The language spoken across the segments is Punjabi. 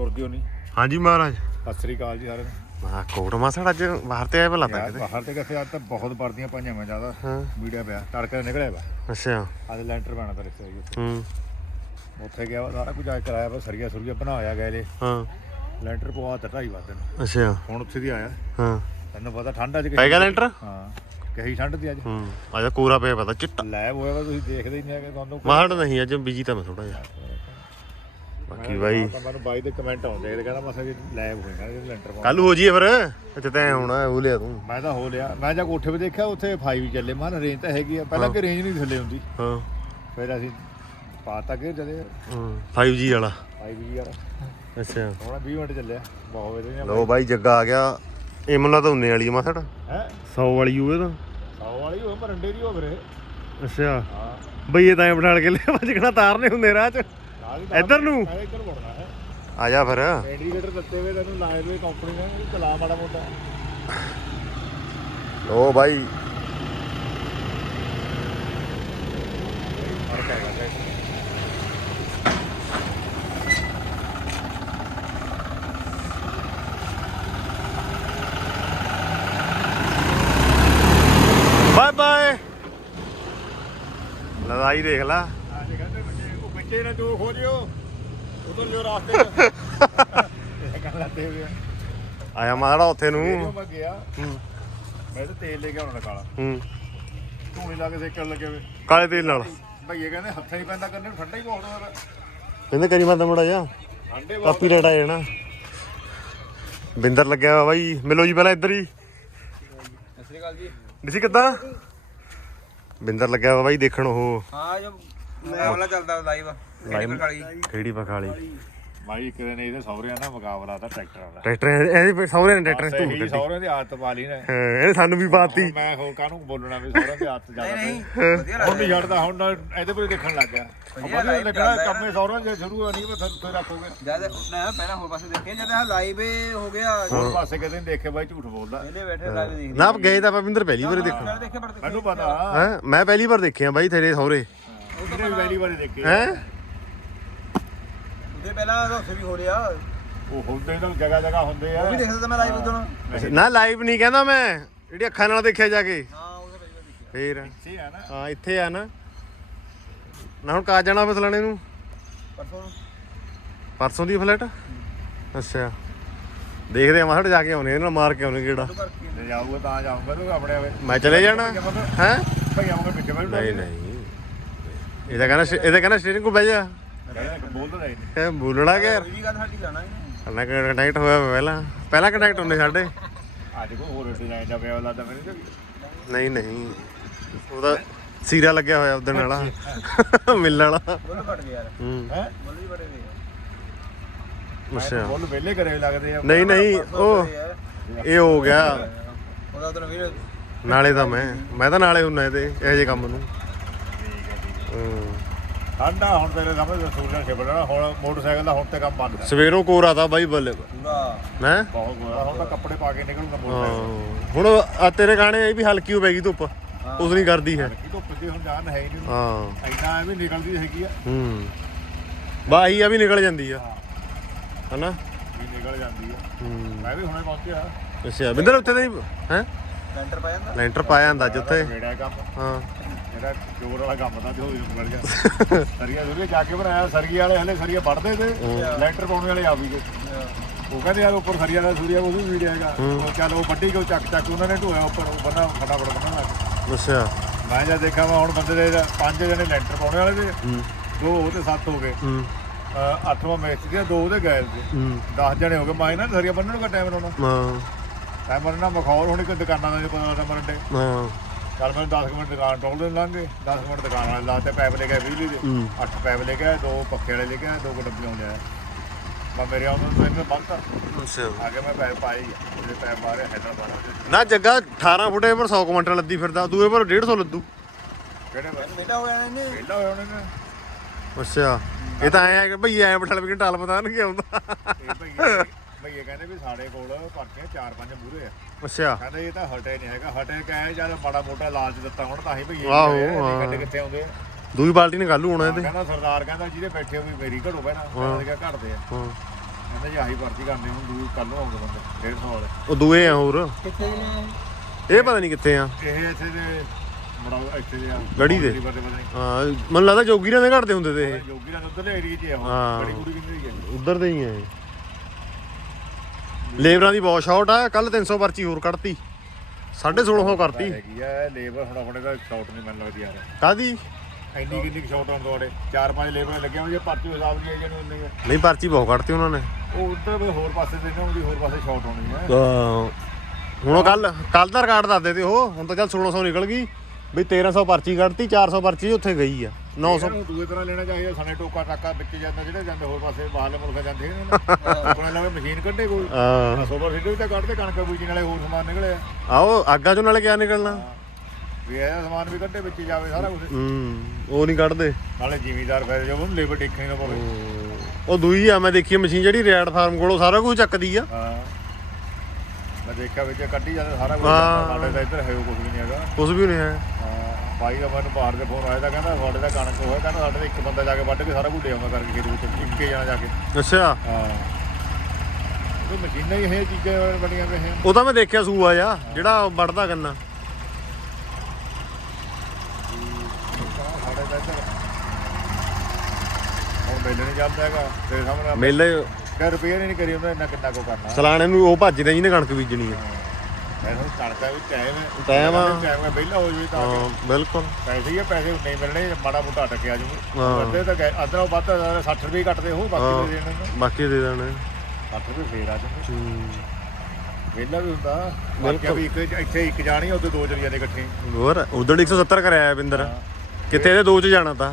ਤੁਰਦੀ ਹੋਣੀ ਹਾਂਜੀ ਮਹਾਰਾਜ। ਸਤਿ ਸ੍ਰੀ ਅਕਾਲ ਜੀ ਸਾਰਿਆਂ ਨੂੰ। ਮਾ ਕੋਟ ਮਾਸੜ ਅੱਜ ਬਾਹਰ ਤੇ ਆਇਆ ਭਲਾ ਤਾਂ ਯਾਰ ਕਿਤੇ? ਬਾਹਰ ਤੇ ਕਿਥੇ? ਅੱਜ ਤਾਂ ਬਹੁਤ ਵਰਦੀਆਂ ਪਾਈਆਂ ਮੈਂ ਜ਼ਿਆਦਾ। ਹਾਂ। ਪਿਆ। ਤੜਕੇ ਨਿਕਲਿਆ ਵਾ। ਅੱਛਾ। ਅੱਜ ਲੈਂਟਰ ਪੈਣਾ ਤਾਂ ਰਿਸ਼ਤੇ ਜੀ ਹੂੰ। ਉੱਥੇ ਗਿਆ ਵਾ ਸਾਰਾ ਕੁਝ ਆ ਕਰਾਇਆ ਵਾ ਸਰੀਆ ਸੁਰੀਆ ਬਣਾਇਆ ਗਿਆ ਇਹਲੇ ਹਾਂ। ਲੈਂਟਰ ਪਵਾ ਦਿੱਤਾ ਢਾਈ ਵਾਰ ਦਿਨ ਅੱਛਾ। ਹੁਣ ਉੱਥੇ ਦੀ ਆਇਆ। ਹਾਂ। ਤੈਨੂੰ ਪਤਾ ਠੰਡ ਅੱਜ ਪੈ ਗਿਆ ਲੈਂਟਰ? ਹਾਂ। ਕਹੀ ਠੰਡ ਦੀ ਅੱਜ? ਹੂੰ। ਅੱਜ ਕੋਰਾ ਪਿਆ ਪਤਾ ਚਿੱਟਾ। ਲੈਬ ਹੋਇਆ ਵਾ ਤੁਸੀਂ ਦੇਖਦੇ ਹੀ ਨਹੀਂ ਹੈਗੇ ਤੁਹਾਨੂੰ। ਮਾਹੜ ਨਹੀਂ ਅੱਜ ਬਿਜ਼ੀ ਤਾਂ ਮੈਂ ਥੋੜਾ ਜਿਹਾ। ਬਾਕੀ ਬਾਈ। ਤਾਂ ਮੈਨੂੰ ਬਾਈ ਦੇ ਕਮੈਂਟ ਆਉਂਦੇ ਇਹ ਕਹਿੰਦਾ ਮਸਾ ਕਿ ਲੈਬ ਹੋਏਗਾ ਇਹ ਲੈਂਟਰ ਪਵਾ ਕੱਲ ਹੋ ਜੀਏ ਫਿਰ ਇੱਥੇ ਤਾਂ ਹੁਣ ਉਹ ਲਿਆ ਤੂੰ। ਮੈਂ ਤਾਂ ਹੋ ਲਿਆ। ਮੈਂ ਜਾ ਕੋਠੇ 'ਤੇ ਦੇਖਿਆ ਉੱਥੇ 5 ਚੱਲੇ। ਮਾਨ ਰੇਂਜ ਤਾਂ ਹੈਗੀ ਆ। ਪਹਿਲਾਂ ਕਿ ਰੇਂਜ ਨਹੀਂ ਥੱਲੇ ਹੁੰਦੀ। ਹਾਂ। ਫਿਰ ਅਸੀਂ ਪਾਤਾ ਕਿ ਜਦੇ ਹਾਂ 5G ਵਾਲਾ। 5 ਯਾਰ ਅੱਛਾ। ਹੁਣ 20 ਮਿੰਟ ਚੱਲਿਆ ਬਹੁਤ ਵਧੀਆ ਲੋ ਬਾਈ ਜੱਗਾ ਆ ਗਿਆ। ਇਹ ਮੁੱਲਾ ਤਾਂ ਹੁੰਨੇ ਵਾਲੀ ਆ ਮਾਸੜ। ਹੈ? 100 ਵਾਲੀ ਹੋਵੇ ਤਾਂ। 100 ਵਾਲੀ ਹੋ ਮਰੰਡੇ ਦੀ ਹੋ ਵੀਰੇ ਅੱਛਾ। ਹਾਂ। ਬਈ ਇਹ ਤਾਂ ਐਂ ਬਿਠਾਲ ਕੇ ਲਿਆ ਵੱਜਣਾ ਤਾਰਨੇ ਹੁੰਦੇ ਰਾਹ 'ਚ। ਇੱਧਰ ਨੂੰ? ਮੈਂ ਇੱਧਰ ਮੁੜਨਾ ਹੈ। ਆ ਜਾ ਫਿਰ। ਇੰਡੀਕੇਟਰ ਦਿੱਤੇ ਹੋਏ ਤੈਨੂੰ ਲਾਏ ਹੋਏ ਕੰਪਨੀ ਨੇ ਇਹ ਚਲਾ ਮਾੜਾ ਮੋਟਾ। ਲੋ ਟਰੈਕਟਰ ਬਾਏ ਬਾਏ ਲੜਾਈ ਦੇਖ ਲਾ। ਤੂੰ ਖੋਜਿਓ ਉਧਰ ਜੋ ਰਾਸਤੇ 'ਚ ਇਹ ਗੱਲ ਲੱਤੇ ਹੋਏ ਆ ਆਇਆ ਮਾੜਾ ਉੱਥੇ ਨੂੰ। ਮੈਂ ਗਿਆ। ਹੂੰ। ਮੈਂ ਤਾਂ ਤੇਲ ਲੈ ਕੇ ਆਉਣਾ ਕਾਲਾ। ਹੂੰ। ਧੂਣੀ ਲਾ ਕੇ ਸੇਕਣ ਲੱਗੇ ਵੇ। ਕਾਲੇ ਤੇਲ ਨਾਲ। ਭਈਏ ਕਹਿੰਦੇ ਹੱਥਾਂ ਹੀ ਪੈਂਦਾ ਕਰਨੇ ਨੂੰ ਠੰਡਾ ਹੀ ਬਹੁਤ ਹੋਇਆ ਕਹਿੰਦੇ ਕਰੀ ਮਾਤਾ ਮੁੰਡਾ ਜਾ ਠੰਡੇ ਬਹੁਤ ਕਾਪੀ ਰੇਟ ਆ ਜਾਣਾ। ਬਿੰਦਰ ਲੱਗਿਆ ਵਾ ਬਾਈ। ਮਿਲੋ ਜੀ ਪਹਿਲਾਂ ਇੱਧਰ ਹੀ। ਸਤਿ ਸ੍ਰੀ ਅਕਾਲ ਜੀ ਦਿਸੀ ਕਿੱਦਾਂ? ਬਿੰਦਰ ਲੱਗਿਆ ਵਾ ਬਾਈ ਦੇਖਣ ਉਹ। ਹਾਂ ਜੋ ਨया ਵਾਲਾ ਚੱਲਦਾ ਲਾਈਵ ਕਾਲੀ ਕਿਹੜੀ ਪਖਾਲੀ। ਭਾਈ ਇੱਕ ਦਿਨ ਇਹਦੇ ਸਹੁਰਿਆਂ ਨਾਲ ਮੁਕਾਬਲਾ ਤਾਂ ਟਰੈਕਟਰਾਂ ਦਾ। ਟਰੈਕਟਰ ਇਹਦੇ ਸਹੁਰੇ ਨੇ ਟਰੈਕਟਰ ਧੂੜ ਕੱਢੀ। ਸਹੁਰਿਆਂ ਦੀ ਆਦਤ ਪਾ ਲਈ ਨੇ। ਇਹਨੇ ਸਾਨੂੰ ਵੀ ਪਾਤੀ। ਮੈਂ ਹੋਰ ਕਾਹਨੂੰ ਬੋਲਣਾ ਵੀ ਸਹੁਰਿਆਂ ਦੀ ਆਦਤ ਜ਼ਿਆਦਾ ਨਹੀਂ ਪਈ। ਨਹੀਂ ਵਧੀਆ ਹੁਣ ਨਹੀਂ ਛੱਡਦਾ ਹੁਣ ਇਹਦੇ ਪਰ ਦੇਖਣ ਲੱਗ ਗਿਆ। ਵਧੀਆ ਲੱਗਣਾ ਕੰਮੇ ਸਹੁਰਿਆਂ ਦੇ ਸ਼ੁਰੂ ਹੋਣੀ ਮੈਂ ਤੁਹਾਨੂੰ ਰੱਖੋਗੇ। ਜਦ ਨਾ ਪਹਿਲਾਂ ਹੋਰ ਪਾਸੇ ਦੇਖਿਆ ਜਦ ਆ ਲਾਈਵ ਹੋ ਗਿਆ। ਹੋਰ ਪਾਸੇ ਕਦੇ ਨਹੀਂ ਦੇਖੇ ਬਾਈ ਝੂਠ ਬੋਲਦਾ। ਇਹਨੇ ਬੈਠੇ ਲਾਈਵ ਦੇਖਦੇ ਨਾ ਗਏ ਤਾਂ ਬਿੰਦਰ ਪਹਿਲੀ ਵਾਰ ਦੇਖਣ। ਦੇਖੇ ਮੈਨੂੰ ਪਤਾ। ਹੈ? ਮੈਂ ਪਹਿਲੀ ਵਾਰ ਦੇਖਿਆ ਬਾਈ ਤੇਰੇ ਸਹੁਰੇ। ਪਹਿਲੀ ਵਾਰੀ ਦੇਖੇ ਹੈ? ਉਹਦੇ ਪਹਿਲਾਂ ਤਾਂ ਉੱਥੇ ਵੀ ਹੋ ਰਿਹਾ। ਉਹ ਹੁੰਦੇ ਤਾਂ ਜਗ੍ਹਾ ਜਗ੍ਹਾ ਹੁੰਦੇ ਆ। ਉਹ ਵੀ ਦੇਖਦਾ ਤਾਂ ਮੈਂ ਲਾਈਵ ਉਦੋਂ ਨਾ ਲਾਈਵ ਨਹੀਂ ਕਹਿੰਦਾ ਮੈਂ। ਜਿਹੜੀ ਅੱਖਾਂ ਨਾਲ ਦੇਖਿਆ ਜਾ ਕੇ। ਹਾਂ ਉਹਦੇ ਪਹਿਲੀ ਵਾਰ ਦੇਖਿਆ। ਫੇਰ। ਸੀ ਹੈ ਨਾ। ਹਾਂ ਇੱਥੇ ਆ ਨਾ। ਨਾ ਹੁਣ ਕਾ ਜਾਣਾ ਫਸਲਣੇ ਨੂੰ? ਪਰਸੋਂ ਨੂੰ। ਪਰਸੋਂ ਦੀ ਫਲੈਟ ਅੱਛਾ। ਦੇਖਦੇ ਆ ਮਾਹੜ ਜਾ ਕੇ ਆਉਣੇ ਇਹਨਾਂ ਨਾਲ ਮਾਰ ਕੇ ਆਉਣੇ ਕਿਹੜਾ ਤੂੰ ਕਰਕੇ। ਜੇ ਜਾਊਗਾ ਤਾਂ ਜਾਊਗਾ ਤੂੰ ਆਪਣੇ ਆਵੇ। ਮੈਂ ਚਲੇ ਜਾਣਾ। ਹੈ? ਭਈ ਆਉਂਗਾ ਪਿੱਛੇ ਬੈਠ ਨਹੀਂ ਨਹੀਂ। ਇਹ ਤਾਂ ਕਹਿੰਦਾ ਇਹ ਤਾਂ ਕਹਿੰਦਾ ਸਟੇਰਿੰਗ ਕੋ ਬਹਿ ਜਾ। ਇਹ ਬੋਲਣਾ ਕਿ ਯਾਰ? ਵੀ ਗੱਲ ਸਾਡੀ ਲਾਣਾ ਇਹਨੇ। ਕੰਨਾ ਕਨੈਕਟ ਹੋਇਆ ਪਹਿਲਾਂ? ਪਹਿਲਾਂ ਕਨੈਕਟ ਹੁੰਦੇ ਸਾਡੇ। ਅੱਜ ਕੋ ਹੋਰ ਡਿਜ਼ਾਈਨ ਦਾ ਪਿਆ ਲੱਗਦਾ ਮੈਨੂੰ ਨਹੀਂ ਨਹੀਂ। ਉਹਦਾ ਸੀਰਾ ਲੱਗਿਆ ਹੋਇਆ ਉਹਦੇ ਨਾਲ ਮਿਲਣ ਵਾਲਾ। ਬੋਲ ਘਟ ਗਿਆ ਯਾਰ। ਹੂੰ। ਹੈ? ਬੋਲ ਵੀ ਬੜੇ ਨੇ ਅੱਛਾ। ਬੋਲ ਵਿਹਲੇ ਕਰੇ ਲੱਗਦੇ ਆ। ਨਹੀਂ ਨਹੀਂ ਉਹ ਇਹ ਹੋ ਗਿਆ। ਉਹਦਾ ਉਦੋਂ ਵੀਡੀਓ ਨਾਲੇ ਤਾਂ ਮੈਂ। ਮੈਂ ਤਾਂ ਨਾਲੇ ਹੁੰਨਾ ਇਹਦੇ ਇਹੋ ਜਿਹੇ ਕੰਮ ਨੂੰ। ਹੂੰ। ਠੰਡਾ ਹੁਣ ਤੇਰੇ ਸਾਹਮਣੇ ਸੂਰਜ ਛਿਪੜਨਾ ਹੁਣ ਮੋਟਰਸਾਈਕਲ ਦਾ ਹੁਣ ਤੇ ਕੰਮ ਬੰਦ ਹੈ ਸਵੇਰੋਂ ਕੋਰਾ ਤਾਂ ਬਾਈ ਬੱਲੇ ਪੂਰਾ ਹੈ? ਬਹੁਤ ਗੋਰਾ ਹੁਣ ਤਾਂ ਕੱਪੜੇ ਪਾ ਕੇ ਨਿਕਲੂਗਾ ਮੋਟਰਸਾਈਕਲ। ਹੁਣ ਆ ਤੇਰੇ ਗਾਣੇ ਇਹ ਵੀ ਹਲਕੀ ਹੋ ਪੈਗੀ ਧੁੱਪ ਉਸ ਨਹੀਂ ਕਰਦੀ ਹੈ। ਕੀ ਧੁੱਪ ਦੀ ਹੁਣ ਜਾਨ ਹੈ ਹੀ ਨਹੀਂ। ਹਾਂ। ਇੰਨਾ ਐਵੇਂ ਨਿਕਲਦੀ ਹੈਗੀ ਆ। ਹੂੰ। ਬਾਹੀ ਆ ਵੀ ਨਿਕਲ ਜਾਂਦੀ ਆ। ਹਨਾ? ਵੀ ਨਿਕਲ ਜਾਂਦੀ ਆ। ਹੂੰ। ਮੈਂ ਵੀ ਹੁਣੇ ਪਹੁੰਚਿਆ। ਅੱਛਾ ਬਿੰਦਰ ਉੱਥੇ ਤਾਂ ਹੈ ਲੈਂਟਰ ਪਾ ਜਾਂਦਾ। ਲੈਂਟਰ ਪਾਇਆ ਹੁੰਦਾ ਜਿੱਥੇ ਕੰਮ। ਹਾਂ। ਜਿਹੜਾ ਜੋਰ ਵਾਲਾ ਕੰਮ ਤਾਂ ਤੇ ਹੋਈ ਮਿਲ ਗਿਆ ਸਰੀਆ ਸੁਰੀਆ ਜਾ ਕੇ ਬਣਾਇਆ ਸਰੀਆ ਵਾਲੇ ਹਲੇ ਸਰੀਆ ਵੱਢਦੇ ਤੇ ਲੈਂਟਰ ਪਾਉਣ ਵਾਲੇ ਆ ਵੀ ਗਏ ਉਹ ਕਹਿੰਦੇ ਯਾਰ ਉੱਪਰ ਸਰੀਆ ਦਾ ਸੂਰੀਆ ਉਹ ਵੀ ਵੀੜਿਆ ਹੈਗਾ। ਉਹ ਚੱਲ ਉਹ ਵੱਡੀ ਕਿਉਂ ਚੱਕ ਚੱਕ ਉਹਨਾਂ ਨੇ ਢੋਇਆ ਉੱਪਰ ਉਹ ਬੰਨਾ ਫਟਾਫਟ ਬੰਨਣ ਲੱਗ ਅੱਛਾ। ਮੈਂ ਜਦ ਦੇਖਿਆ ਮੈਂ ਹੁਣ ਬੰਦੇ ਦੇ ਪੰਜ ਜਣੇ ਲੈਂਟਰ ਪਾਉਣੇ ਵਾਲੇ ਤੇ ਹੂੰ। ਦੋ ਉਹ ਤੇ ਸੱਤ ਹੋ ਗਏ। ਅੱਠਵਾਂ ਮੈਚ ਦੇ ਦੋ ਉਹਦੇ ਤੇ। ਹੂੰ। 10 ਜਣੇ ਹੋ ਗਏ। ਮੈਂ ਨੂੰ ਸਰੀਆ ਬੰਨਣ ਨੂੰ ਟਾਈਮ ਲਾਉਣਾ ਹਾਂ। ਟਾਈਮ ਬੰਨਣਾ ਮਖੌਲ ਹੋਣੀ ਕਿ ਦੁਕਾਨਾਂ ਦਾ ਪਤਾ ਲੱਗਦਾ ਮਰਨ ਦੇ। ਹਾਂ। ਚੱਲ ਮੈਨੂੰ 10 ਮਿੰਟ ਦੁਕਾਨ ਟੋਲ ਦੇ ਲਾਂਗੇ। 10 ਮਿੰਟ ਦੁਕਾਨ ਵਾਲੇ ਲਾਤੇ ਪੈਪ ਲੈ ਕੇ ਬਿਜਲੀ ਦੇ। ਹੂੰ। 8 ਪੈਪ ਲੈ ਕੇ ਦੋ ਪੱਖੇ ਵਾਲੇ ਲੈ ਕੇ ਆਏ, ਦੋ ਕੁ ਡੱਬੇ ਆਉਂਦੇ ਆ। ਮੈਂ ਮੇਰੇ ਆਉਂਦੇ ਤੋਂ ਇਹਨੇ ਬੰਦ ਅੱਛਾ। ਆ ਕੇ ਮੈਂ ਪੈਪ ਪਾਈ ਉਹਦੇ ਪੈਪ ਬਾਹਰ ਹੈਦਰਾਬਾਦ ਨਾ ਜੱਗਾ 18 ਫੁੱਟੇ ਪਰ 100 ਕੁਇੰਟਲ ਲੱਦੀ ਫਿਰਦਾ ਦੂਏ ਪਰ 150 ਲੱਦੂ। ਕਿਹੜੇ ਬਾਹਰ ਬੇਟਾ ਹੋ ਜਾਣਾ ਇਹਨੇ। ਪਹਿਲਾਂ ਹੋਇਆ ਉਹਨੇ ਨੇ। ਅੱਛਾ। ਇਹ ਤਾਂ ਐ ਕਿ ਭਈ ਐ ਬਠਲ ਵੀ ਟਾਲ ਪਤਾ ਨਹੀਂ ਆਉਂਦਾ ਇਹ ਭਈਏ ਭਈਏ ਕਹਿੰਦੇ ਵੀ ਸਾਡੇ ਕੋਲ ਪਰਚੇ ਚਾਰ ਪੰਜ ਮੂਰੇ ਆ। ਅੱਛਾ। ਕਹਿੰਦੇ ਇਹ ਤਾਂ ਹਟੇ ਨਹੀਂ ਹੈਗਾ ਹਟੇ ਕਹੇ ਜਦ ਮਾੜਾ ਮੋਟਾ ਲਾਲਚ ਦਿੱਤਾ ਹੁਣ ਤਾਂ ਹੀ ਭਈਏ ਆਹੋ, ਆਏ ਆ, ਹਾਂ। ਕਿੱਡੇ ਕਿੱਥੇ ਆਉਂਦੇ। ਆ ਦੂਈ ਬਾਲਟੀ ਨੇ ਕੱਲੂ ਹੋਣਾ ਇਹਦੇ। ਕਹਿੰਦਾ ਸਰਦਾਰ ਕਹਿੰਦਾ ਜਿਹਦੇ ਬੈਠੇ ਹੋ ਵੀ ਮੇਰੀ ਘੜੋ ਪਹਿਣਾ ਕਹਿੰਦਾ ਕਿਆ ਘੜਦੇ ਆ। ਹਾਂ। ਕਹਿੰਦੇ ਜੀ ਆਹੀ ਭਰਤੀ ਕਰਨੀ ਹੁਣ ਦੂਰ ਕੱਲ ਨੂੰ ਆਉਂਦੇ ਬੰਦੇ 150 ਵਾਲੇ। ਉਹ ਦੂਏ ਆ ਹੋਰ। ਕਿੱਥੇ ਨੇ? ਇਹ ਪਤਾ ਨਹੀਂ ਕਿੱਥੇ ਆ। ਇਹ ਇੱਥੇ ਦੇ ਬੜਾ ਇੱਥੇ ਦੇ ਆ। ਗੜੀ ਦੇ। ਹਾਂ ਮੈਨੂੰ ਲੱਗਦਾ ਜੋਗੀਰਾਂ ਦੇ ਘੜਦੇ ਹੁੰਦੇ ਤੇ ਜੋਗੀ ਨਾਲ ਉਧਰਲੇ ਏਰੀਏ 'ਚ ਆ ਹਾਂ। ਬੜੀ ਕੁੜੀ ਕਿੰਨੀ ਹੈ ਇਹ ਉਧਰ ਦੇ ਹੀ ਆ ਇਹ। ਲੇਬਰਾਂ ਦੀ ਬਹੁਤ ਸ਼ਾਰਟ ਆ ਕੱਲ 300 ਪਰਚੀ ਹੋਰ ਕੱਢਤੀ। 1650 ਕਰਤੀ। ਹੈਗੀ ਆ ਲੇਬਰ ਹੁਣ ਆਪਣੇ ਦਾ ਸ਼ਾਰਟ ਨਹੀਂ ਮੈਨੂੰ ਲੱਗਦੀ ਯਾਰ। ਕਾਦੀ ਇੰਨੀ ਕਿੰਨੀ ਸ਼ਾਰਟ ਹੋਣ ਤੁਹਾਡੇ? ਚਾਰ ਪੰਜ ਲੇਬਰ ਲੱਗੇ ਹੋਣ ਜੇ ਪਰਚੀ ਹਿਸਾਬ ਦੀ ਆਈ ਜਾਣੀ ਹੁੰਦੀ ਹੈ ਨਹੀਂ ਪਰਚੀ ਬਹੁਤ ਕੱਢਤੀ ਉਹਨਾਂ ਨੇ। ਉਹ ਉਧਰ ਵੀ ਹੋਰ ਪਾਸੇ ਦੇ ਨੇ ਉਹਦੀ ਹੋਰ ਪਾਸੇ ਸ਼ਾਰਟ ਹੋਣੀ ਹੈ ਤਾਂ ਹੁਣ ਕੱਲ ਕੱਲ ਦਾ ਰਿਕਾਰਡ ਦੱਸਦੇ ਤੇ ਉਹ ਹੁਣ ਤਾਂ ਚੱਲ 1600 ਨਿਕਲ ਗਈ। ਵੀ 1300 ਪਰਚੀ ਕੱਢਤੀ 400 ਪਰਚੀ ਉੱਥੇ ਗਈ ਆ। 900 ਨੂੰ ਦੂਏ ਤਰ੍ਹਾਂ ਲੈਣਾ ਚਾਹੀਦਾ ਸਣੇ ਟੋਕਾ ਟਾਕਾ ਵਿੱਚ ਜਾਂਦਾ ਜਿਹੜੇ ਜਾਂਦੇ ਹੋਰ ਪਾਸੇ ਬਾਹਰਲੇ ਮੁਲਕ ਜਾਂਦੇ ਨੇ ਆਪਣੇ ਲਵੇ ਮਸ਼ੀਨ ਕੱਢੇ ਕੋਈ। ਆ ਸੋਬਰ ਸਿੱਧੂ ਤਾਂ ਕੱਢਦੇ ਕਣਕ ਬੀਜਣ ਵਾਲੇ ਹੋਰ ਸਮਾਨ ਨਿਕਲਿਆ। ਆਓ ਆਗਾ ਚੋਂ ਨਾਲੇ ਕਿਆ ਨਿਕਲਣਾ? ਵੀ ਇਹ ਸਮਾਨ ਵੀ ਕੱਢੇ ਵਿੱਚ ਜਾਵੇ ਸਾਰਾ ਕੁਝ ਹੂੰ ਉਹ ਨਹੀਂ ਕੱਢਦੇ। ਨਾਲੇ ਜ਼ਿਮੀਦਾਰ ਫਿਰ ਜੋ ਉਹਨੂੰ ਲੇਬਰ ਦੇਖਣੀ ਨਾ ਪਵੇ। ਉਹ ਦੂਈ ਆ ਮੈਂ ਦੇਖੀ ਮਸ਼ੀਨ ਜਿਹੜੀ ਰੈਡ ਫਾਰਮ ਕੋਲੋਂ ਸਾਰਾ ਕੁਝ ਚੱਕਦੀ ਆ। ਹਾਂ। ਮੈਂ ਦੇਖਿਆ ਵਿੱਚ ਕੱਢੀ ਜਾਂਦੇ ਸਾਰਾ ਕੁਝ। ਸਾਡੇ ਤਾਂ ਇੱਧਰ ਹੈ ਕੁਝ ਵੀ ਨਹੀਂ ਹੈਗਾ। ਕੁਝ ਵੀ ਨਹੀਂ ਹੈ। ਹਾਂ ਬਾਈ ਦਾ ਮੈਨੂੰ ਬਾਹਰ ਦੇ ਫੋਨ ਆਇਆ ਤਾਂ ਕਹਿੰਦਾ ਸਾਡੇ ਦਾ ਕਣਕ ਹੋਇਆ ਕਹਿੰਦਾ ਸਾਡੇ ਦਾ ਇੱਕ ਬੰਦਾ ਜਾ ਕੇ ਵੱਢ ਕੇ ਸਾਰਾ ਦੇ ਆਉਂਦਾ ਕਰਕੇ ਖੇਤ ਵਿੱਚ ਇੱਕੇ ਜਾਣਾ ਜਾ ਕੇ। ਅੱਛਾ। ਹਾਂ। ਉਹ ਮਸ਼ੀਨਾਂ ਹੀ ਇਹ ਚੀਜ਼ਾਂ ਬਣੀਆਂ ਵੇ ਇਹ ਉਹ ਤਾਂ ਮੈਂ ਦੇਖਿਆ ਸੂਆ ਆ ਜਿਹੜਾ ਵੱਢਦਾ ਗੰਨਾ। ਸਾਡੇ ਤਾਂ ਇੱਧਰ ਹੁਣ ਮੇਲੇ ਨਹੀਂ ਚੱਲਦਾ ਹੈਗਾ ਤੇਰੇ ਸਾਹਮਣੇ ਮੇਲੇ ਕਿ ਰੁਪਏ ਨਹੀਂ ਕਰੀ ਉਹਨੇ ਇੰਨਾ ਕਿੰਨਾ ਕੋ ਕਰਨਾ। ਸਲਾਣੇ ਨੂੰ ਉਹ ਭੱਜਦੇ ਜਿਹਨੇ ਕਣਕ ਬੀਜਣੀ ਆ। ਮੈਂ ਤੁਹਾਨੂੰ ਕਣਕਾ ਵੀ ਟਾਈਮ ਹੈ। ਟਾਈਮ ਆ। ਟਾਈਮ ਹੈ ਵਿਹਲਾ ਹੋ ਜਵੇ ਤਾਂ ਹਾਂ ਬਿਲਕੁਲ। ਪੈਸੇ ਹੀ ਆ ਪੈਸੇ ਨਹੀਂ ਮਿਲਣੇ ਮਾੜਾ ਮੋਟਾ ਅਟਕਿਆ ਜੂ। ਹਾਂ। ਅੱਧੇ ਤਾਂ ਗਏ- ਅੱਧਾ ਵੱਧ 60 ਰੁਪਏ ਕੱਟਦੇ ਹੋ ਬਾਕੀ। ਦੇ ਦੇਣੇ ਨੇ। ਬਾਕੀ ਦੇ ਦੇਣੇ। 60 ਰੁਪਏ ਫੇਰ ਆ ਹੂੰ। ਵਿਹਲਾ ਵੀ ਹੁੰਦਾ। ਬਾਕੀ ਵੀ ਇੱਕ ਇੱਥੇ ਇੱਕ ਜਾਣੀ ਉਹਦੇ ਦੋ ਚਲੀ ਜਾਂਦੇ ਇਕੱਠੇ। ਹੋਰ ਉਧਰ 170 ਕਰਾਇਆ ਬਿੰਦਰ। ਕਿੱਥੇ ਇਹਦੇ ਦੋ ਚ ਜਾਣਾ ਤਾਂ?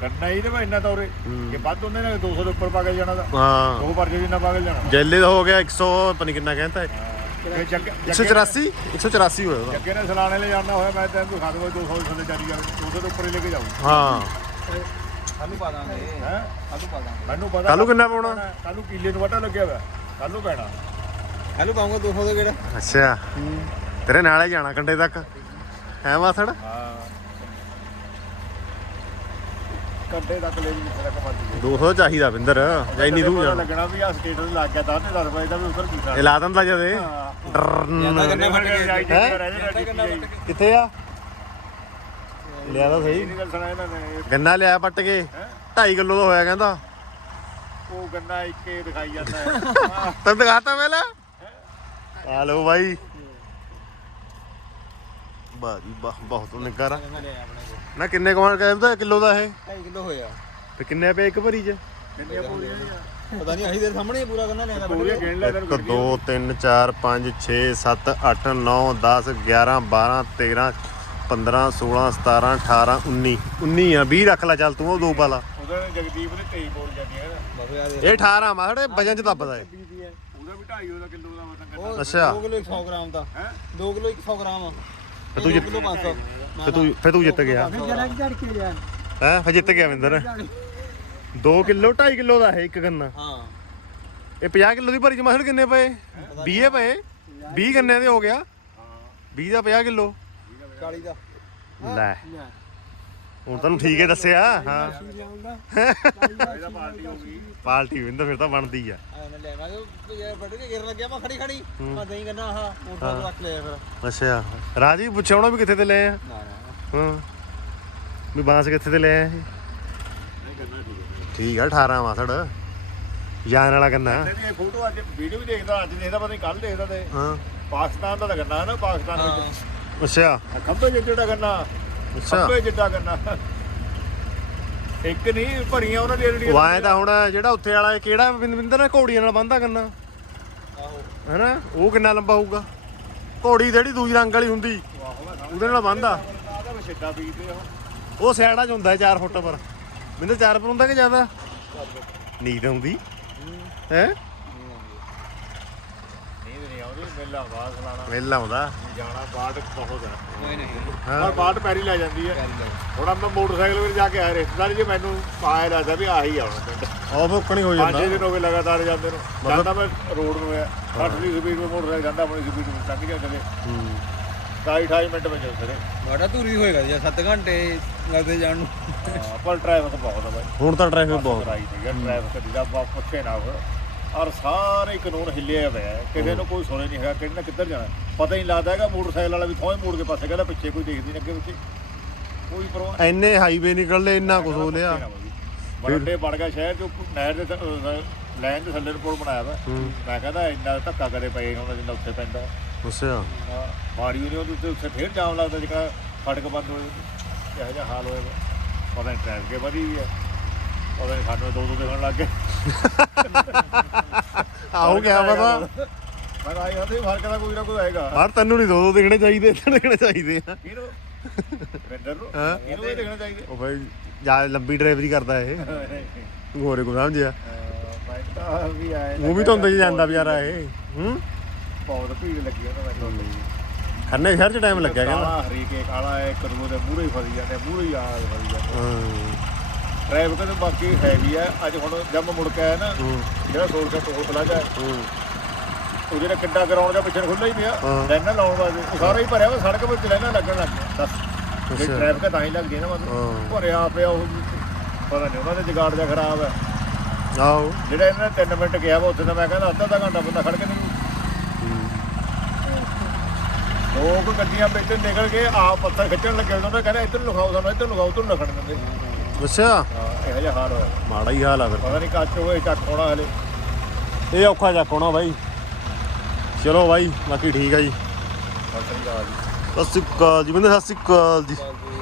ਕਰਨਾ ਹੀ ਤੇ ਮੈਂ ਇੰਨਾ ਤੌਰੇ ਹੂੰ। ਕਿ ਵੱਧ ਹੁੰਦੇ ਨੇ 200 ਦੇ ਉੱਪਰ ਪਾ ਕੇ ਜਾਣਾ ਦਾ ਹਾਂ। ਦੋ ਪਰਚੇ ਜਿੰਨਾ ਪਾ ਕੇ ਜਾਣਾ। ਜੈਲੇ ਦਾ ਹੋ ਗਿਆ 100 ਪਤਾ ਨਹੀਂ ਕਿੰਨਾ ਕਹਿੰਦਾ। ਹੈ। ਤੇ ਜੱਗੇ 184 184 ਹੋਇਆ ਉਹਦਾ। ਜੱਗੇ ਨੇ ਸਲਾਣੇ ਲੈ ਜਾਣਾ ਹੋਇਆ ਮੈਂ ਤੈਨੂੰ ਦਿਖਾ ਦਵਾਂ 200 ਦੇ ਥੱਲੇ ਚੱਲੀ ਜਾਵੇ 200 ਦੇ ਉੱਪਰ ਹੀ ਲੈ ਕੇ ਜਾਊ ਹਾਂ। ਕੱਲੂ ਪਾ ਦਾਂਗੇ। ਹੈ? ਕੱਲੂ ਪਾ ਦਾਂਗੇ। ਮੈਨੂੰ ਪਤਾ ਕੱਲ੍ਹ ਨੂੰ ਕਿੰਨਾ ਪਾਉਣਾ? ਕੱਲ ਨੂੰ ਕਿੱਲੇ ਨੂੰ ਵਾਟਾ ਲੱਗਿਆ ਹੋਇਆ। ਕੱਲ ਨੂੰ ਪੈਣਾ। ਕੱਲੂ ਪਾਉਂਗਾ 200 ਦਾ ਕਿਹੜਾ ਅੱਛਾ। ਤੇਰੇ ਨਾਲ ਹੀ ਜਾਣਾ ਕੰਡੇ ਤੱਕ। ਹੈ ਮਾਸੜ? ਹਾਂ। ਘੰਟੇ ਤੱਕ ਲੈ ਜੀ ਤੱਕ ਮਰਜ਼ੀ 200 ਚਾਹੀਦਾ ਬਿੰਦਰ ਜਾਂ ਇੰਨੀ ਦੂਰ ਜਾਣਾ। ਲੱਗਣਾ ਵੀ ਆ ਸਟੇਟਸ ਲੱਗ ਗਿਆ ਤਾਂ 10 ਵਜੇ ਦਾ ਵੀ ਉਧਰ ਕੀਤਾ। ਇਹ ਲਾ ਦਿੰਦਾ ਜਦੇ। ਜਾਂਦਾ ਕਿੱਥੇ ਆ? ਲਿਆ ਤਾਂ ਸਹੀ। ਇਹਨਾਂ ਨੇ? ਗੰਨਾ ਲਿਆ ਪੱਟ ਕੇ। 2.5 ਕਿਲੋ ਦਾ ਹੋਇਆ ਕਹਿੰਦਾ। ਉਹ ਗੰਨਾ ਇੱਕੇ ਦਿਖਾਈ ਜਾਂਦਾ ਹੈ। ਤੈਨੂੰ ਦਿਖਾਤਾ ਪਹਿਲਾਂ? ਆ ਲਓ ਬਾਈ। ਬਾਜੀ ਬਾਹ ਬਹੁਤ ਨਿੱਗਰ ਨਾ ਕਿੰਨੇ ਕਮਾਲ ਕਹਿੰਦਾ ਕਿਲੋ ਦਾ ਇਹ? 2.5 ਕਿਲੋ ਹੋਇਆ। ਤੇ ਕਿੰਨੇ ਪਏ ਇੱਕ ਭਰੀ ਚ? ਕਿੰਨੀਆਂ ਪੂਰੀਆਂ ਪਤਾ ਨਹੀਂ ਆਹੀ ਦੇ ਸਾਹਮਣੇ ਹੀ ਪੂਰਾ ਕਰਨਾ ਲੈਣਾ ਪੂਰੀਆਂ ਗਿਣ ਲੈ 1 2 3 4 5 6 7 8 9 10 11 12 13 15 16 17 18 19 19 ਆ 20 ਰੱਖ ਲੈ ਚੱਲ ਤੂੰ ਉਹ ਦੋ ਪਾ ਲਾ। ਉਹਦਾ ਜਗਦੀਪ ਨੇ 23 ਬੋਲ ਜਾਂਦੀ ਹੈ ਬਸ ਯਾਰ ਇਹ 18 ਮਾਸੜੇ ਵਜਨ ਚ ਦੱਬਦਾ ਏ ਉਹਦਾ ਵੀ 2.5 ਉਹਦਾ ਕਿਲੋ ਦਾ ਮਤਲਬ ਅੱਛਾ। 2 ਕਿਲੋ 100 ਗ੍ਰਾਮ ਦਾ। ਹੈ? 2 ਕਿਲੋ 100 ਗ੍ਰਾਮ ਆ। ਤੇ ਤੂੰ ਜਿੱਤ ਕਿਲੋ 500 ਫੇ ਤੂੰ ਫੇ ਤੂੰ ਜਿੱਤ ਗਿਆ। ਹੈ ਫੇ ਜਿੱਤ ਗਿਆ ਵਿੰਦਰ। 2 ਕਿਲੋ 2.5 ਕਿਲੋ ਦਾ ਹੈ ਇੱਕ ਗੰਨਾ। ਹਾਂ। ਇਹ 50 ਕਿਲੋ ਦੀ ਭਰੀ ਚ ਕਿੰਨੇ ਪਏ? 20 ਪਏ? 20 ਗੰਨੇ ਦੇ ਹੋ ਗਿਆ। 20 ਦਾ 50 ਕਿਲੋ। 40 ਦਾ। ਲੈ। ਹੁਣ ਤੈਨੂੰ ਠੀਕ ਹੈ ਦੱਸਿਆ। ਹਾਂ। ਇਹਦਾ ਪਾਰਟੀ ਹੋ ਗਈ ਪਾਲਟੀ ਵਿੰਦਰ ਫਿਰ ਤਾਂ ਬਣਦੀ ਆ। ਆ ਮੈਂ ਲੈ ਮੈਂ ਕਿਹਾ ਯਾਰ ਵੱਢ ਕੇ ਗਿਰਨ ਲੱਗਿਆ ਮੈਂ ਖੜੀ ਖੜੀ। ਮੈਂ ਦਹੀਂ ਕਰਨਾ ਆਹ ਮੋਟਰ ਤੋਂ ਰੱਖ ਲਿਆ ਫਿਰ। ਅੱਛਾ। ਰਾਜੀ ਪੁੱਛਿਆ ਹੋਣਾ ਵੀ ਕਿੱਥੇ ਤੇ ਲੈ ਆ? ਨਾ ਨਾ। ਹਾਂ। ਵੀ ਬਾਂਸ ਕਿੱਥੇ ਤੇ ਲੈ ਆਇਆ ਇਹ? ਠੀਕ ਆ 18 ਮਾਸੜ ਜਾਨ ਵਾਲਾ ਗੰਨਾ ਇਹਦੀ ਫੋਟੋ ਅੱਜ ਵੀਡੀਓ ਵੀ ਦੇਖਦਾ ਅੱਜ ਦੇਖਦਾ ਪਤਾ ਨਹੀਂ ਕੱਲ ਦੇਖਦਾ ਤੇ ਹਾਂ। ਪਾਕਿਸਤਾਨ ਦਾ ਤਾਂ ਗੰਨਾ ਹੈ ਨਾ ਪਾਕਿਸਤਾਨ ਵਿੱਚ। ਅੱਛਾ। ਆਹ ਖੰਭੇ ਜਿੱਡਾ ਗੰਨਾ। ਅੱਛਾ। ਖੰਭੇ ਜਿੱਡਾ ਗੰਨਾ। ਇੱਕ ਨਹੀਂ ਭਰੀਆਂ ਉਹਨਾਂ ਦੀਆਂ ਜਿਹੜੀਆਂ ਵਾਏ ਤਾਂ ਹੁਣ ਜਿਹੜਾ ਉੱਥੇ ਵਾਲਾ ਇਹ ਕਿਹੜਾ ਬਿੰਦਰ ਨੇ ਘੋੜੀਆਂ ਨਾਲ ਬੰਦਾ ਗੰਨਾ। ਆਹੋ। ਹੈਨਾ? ਉਹ ਕਿੰਨਾ ਲੰਬਾ ਹੋਊਗਾ? ਘੋੜੀ ਜਿਹੜੀ ਦੂਜੀ ਰੰਗ ਵਾਲੀ ਹੁੰਦੀ ਉਹਦੇ ਨਾਲ ਬੰਦਾ ਛੱਡਾ ਉਹ ਸਾਈਡਾਂ 'ਚ ਹੁੰਦਾ 4 ਫੁੱਟ ਪਰ। ਬਿੰਦਰ 4 ਪਰ ਹੁੰਦਾ ਕਿ ਜ਼ਿਆਦਾ? ਨੀਂਦ ਆਉਂਦੀ। ਹੈ? ਮੇਲਾ ਆਵਾਜ਼ ਲਾਣਾ ਮੇਲਾ ਆਉਂਦਾ ਜਾਣਾ ਬਾਟ ਬਹੁਤ ਹੈ ਨਹੀਂ ਨਹੀਂ ਹਾਂ। ਪਰ ਬਾਟ ਪੈਰੀ ਲੈ ਜਾਂਦੀ ਹੈ। ਹੁਣ ਮੈਂ ਮੋਟਰਸਾਈਕਲ ਵਿੱਚ ਜਾ ਕੇ ਆਇਆ ਰਿਸ਼ਤੇਦਾਰ ਜੀ ਮੈਨੂੰ ਆਇਆ ਲੱਗਦਾ ਵੀ ਆਹੀ ਆਉਣਾ ਪਿੰਡ ਉਹ ਭੁੱਕਣੀ ਹੋ ਜਾਂਦਾ। ਦਿਨ ਹੋ ਗਏ ਲਗਾਤਾਰ ਜਾਂਦੇ ਨੂੰ। ਜਾਂਦਾ ਮੈਂ ਰੋਡ ਨੂੰ ਆ 60 ਦੀ ਸਪੀਡ 'ਤੇ ਮੋਟਰਸਾਈਕਲ ਜਾਂਦਾ ਆਪਣੀ ਸਪੀਡ ਵਿੱਚ ਲੰਘ ਗਿਆ ਕਦੇ ਹੂੰ 27 28 ਮਿੰਟ ਵਿੱਚ ਉਤਰੇ ਬਾੜਾ ਧੂਰੀ ਹੋਏਗਾ ਜੀ 7 ਘੰਟੇ ਲੱਗਦੇ ਜਾਣ ਨੂੰ। ਹਾਂ, ਪਰ ਟ੍ਰੈਫਿਕ ਬਹੁਤ ਹੈ ਬਾਈ। ਹੁਣ ਤਾਂ ਟ੍ਰੈਫਿਕ ਬਹੁਤ ਰਾਈ ਸੀਗਾ ਟ੍ਰੈਫਿਕ ਦਾ ਬਾ ਪੁੱਛੇ ਨਾ ਹੋਰ ਔਰ ਸਾਰੇ ਹੀ ਕਾਨੂੰਨ ਹਿੱਲਿਆ ਹੋਇਆ ਹੈ ਕਿਸੇ ਨੂੰ ਕੋਈ ਸੁਣੇ ਨਹੀਂ ਹੈਗਾ ਕਿਹਨੇ ਨੇ ਕਿੱਧਰ ਜਾਣਾ। ਪਤਾ ਹੀ ਨਹੀਂ ਲੱਗਦਾ ਹੈਗਾ ਮੋਟਰਸਾਈਕਲ ਵਾਲਾ ਵੀ ਥੋੜੇ ਮੋੜ ਕੇ ਪਾਸੇ ਕਹਿੰਦਾ ਪਿੱਛੇ ਕੋਈ ਦੇਖਦੀ ਨਹੀਂ ਅੱਗੇ ਪਿੱਛੇ। ਕੋਈ ਪਰਵਾਹ ਐਨੇ ਹਾਈਵੇ ਨਿਕਲਦੇ ਇੰਨਾ ਕੁਝ ਹੋ ਲਿਆ ਬਰੰਡੇ ਬੜ ਗਿਆ ਸ਼ਹਿਰ ਚ ਉੱਪਰ ਨਹਿਰ ਦੇ ਦੇ ਥੱਲੇ ਨੂੰ ਪੁਲ ਬਣਾਇਆ ਵਾ। ਹੂੰ। ਮੈਂ ਕਹਿੰਦਾ ਇੰਨਾ ਧੱਕਾ ਕਰੇ ਪਏ ਉਹਨਾਂ ਜਿੰਨਾ ਉੱਥੇ ਪੈਂਦਾ। ਅੱਛਾ। ਮਾੜੀ ਨਹੀਂ ਉਹਦੇ ਉੱਤੇ ਉੱਥੇ ਫੇਰ ਜਾਮ ਲੱਗਦਾ ਜਿਹੜਾ ਫਟਕ ਬੰਦ ਹੋਏ ਇਹੋ ਜਿਹਾ ਹਾਲ ਹੋਏਗਾ ਪਤਾ ਨਹੀਂ ਟ੍ਰੈਫਿਕ ਵਧੀ ਵੀ ਹੈ ਪਤਾ ਨਹੀਂ ਸਾਨੂੰ ਦੋ ਦੋ ਦੇਖਣ ਲੱਗ ਗਏ। ਆਹੋ ਕਿਆ ਪਤਾ। ਮੈਂ ਆਈ ਹੱਥੇ ਫ਼ਰਕ ਦਾ ਕੋਈ ਨਾ ਕੋਈ ਆਏਗਾ। ਹਰ ਤੈਨੂੰ ਨਹੀਂ ਦੋ ਦੋ ਦੇਖਣੇ ਚਾਹੀਦੇ ਦੇਖਣੇ ਚਾਹੀਦੇ ਆ। ਇਹਨੂੰ ਵਿੰਦਰ ਨੂੰ? ਹਾਂ। ਇਹਨੂੰ ਇਹ ਦੇਖਣਾ ਚਾਹੀਦਾ। ਉਹ ਭਾਈ ਜਾ ਲੰਬੀ ਡਰਾਈਵਰੀ ਕਰਦਾ ਇਹ। ਤੂੰ ਹੋਰੇ ਕੋ ਸਮਝਿਆ। ਮੈਂ ਤਾਂ ਵੀ ਆਏ ਉਹ ਵੀ ਧੁੰਦ 'ਚ ਜਾਂਦਾ ਵਿਚਾਰਾ ਇਹ ਹੂੰ? ਬਹੁਤ ਭੀੜ ਲੱਗੀ ਉਹਨਾਂ ਦਾ ਖੰਨੇ ਸ਼ਹਿਰ 'ਚ ਟਾਈਮ ਲੱਗਿਆ ਕਹਿੰਦਾ। ਕਾਲਾ ਹਰੀਕੇ ਕਾਲਾ ਹੈ ਕਰੂ ਦੇ ਮੂਹਰੇ ਹੀ ਫਸੀ ਜਾਂਦੇ ਮੂਹਰੇ ਹੀ ਆ ਫਸੀ ਜਾਂਦੇ ਹਾਂ। ਟ੍ਰੈਫਿਕ ਤੇ ਬਾਕੀ ਹੈਵੀ ਹੈ ਅੱਜ ਹੁਣ ਜਦ ਮੈਂ ਮੁੜ ਕੇ ਆਇਆ ਨਾ ਜਿਹੜਾ ਸੋਲ ਕੇ ਟੋਲ ਪਲਾਜ਼ਾ ਹੈ, ਉਹ ਜਿਹੜਾ ਕਿੱਡਾ ਗਰਾਊਂਡ ਦਾ ਪਿੱਛੇ ਖੁੱਲ੍ਹਾ ਹੀ ਪਿਆ। ਲਾਈਨਾਂ ਲਾਉਣ ਵਾਸਤੇ। ਉਹ ਸਾਰਾ ਹੀ ਭਰਿਆ ਵਾ ਸੜਕ ਵਿੱਚ ਲਾਈਨਾਂ ਲੱਗਣ ਲੱਗ ਗਈਆਂ ਦੱਸ। ਜੇ। ਟ੍ਰੈਫਿਕ ਤਾਂ ਹੀ ਲੱਗਦੀ ਨਾ ਮਤਲਬ ਭਰਿਆ ਪਿਆ ਉਹ। ਪਤਾ ਨਹੀਂ ਉਹਨਾਂ ਦੇ ਜਗਾੜ ਜਿਹਾ ਖਰਾਬ ਹੈ ਆਹੋ। ਜਿਹੜਾ ਇਹਨਾਂ ਨੇ 3 ਮਿੰਟ ਗਿਆ ਵਾ ਉੱਥੇ ਤਾਂ ਮੈਂ ਕਹਿੰਦਾ ਅੱਧਾ ਅੱਧਾ ਘੰਟਾ ਬੰਦਾ ਖੜ ਕੇ ਨਹੀਂ ਲੋਕ ਗੱਡੀਆਂ ਵਿੱਚ ਨਿਕਲ ਕੇ ਆਪ ਪੱਥਰ ਖਿੱਚਣ ਲੱਗੇ ਉਹਨਾਂ ਨੇ ਕਹਿੰਦਾ ਇੱਧਰ ਨੂੰ ਲਿਖਾਓ ਸਾਨੂੰ ਇੱਧਰ ਨੂੰ ਲਿਖਾਓ ਉੱਧਰ ਨੂੰ ਲਿਖਣ ਦਿੰਦੇ ਅੱਛਾ। ਹਾਂ ਇਹੋ ਜਿਹਾ ਹਾਲ ਹੋਇਆ। ਮਾੜਾ ਹੀ ਹਾਲ ਆ ਫਿਰ। ਪਤਾ ਨਹੀਂ ਕੱਚ ਹੋਏ ਚੱਕ ਹੋਣਾ ਹਲੇ। ਇਹ ਔਖਾ ਚੱਕ ਹੋਣਾ ਬਾਈ। ਚਲੋ ਬਾਈ ਬਾਕੀ ਠੀਕ ਆ ਜੀ। ਸਤਿ ਸ੍ਰੀ ਅਕਾਲ ਜੀ। ਸਤਿ ਸ਼੍ਰੀ ਅਕਾਲ ਜੀ ਬੰਦੇ ਸਤਿ ਸ਼੍ਰੀ ਅਕਾਲ ਜੀ। ਹਾਂਜੀ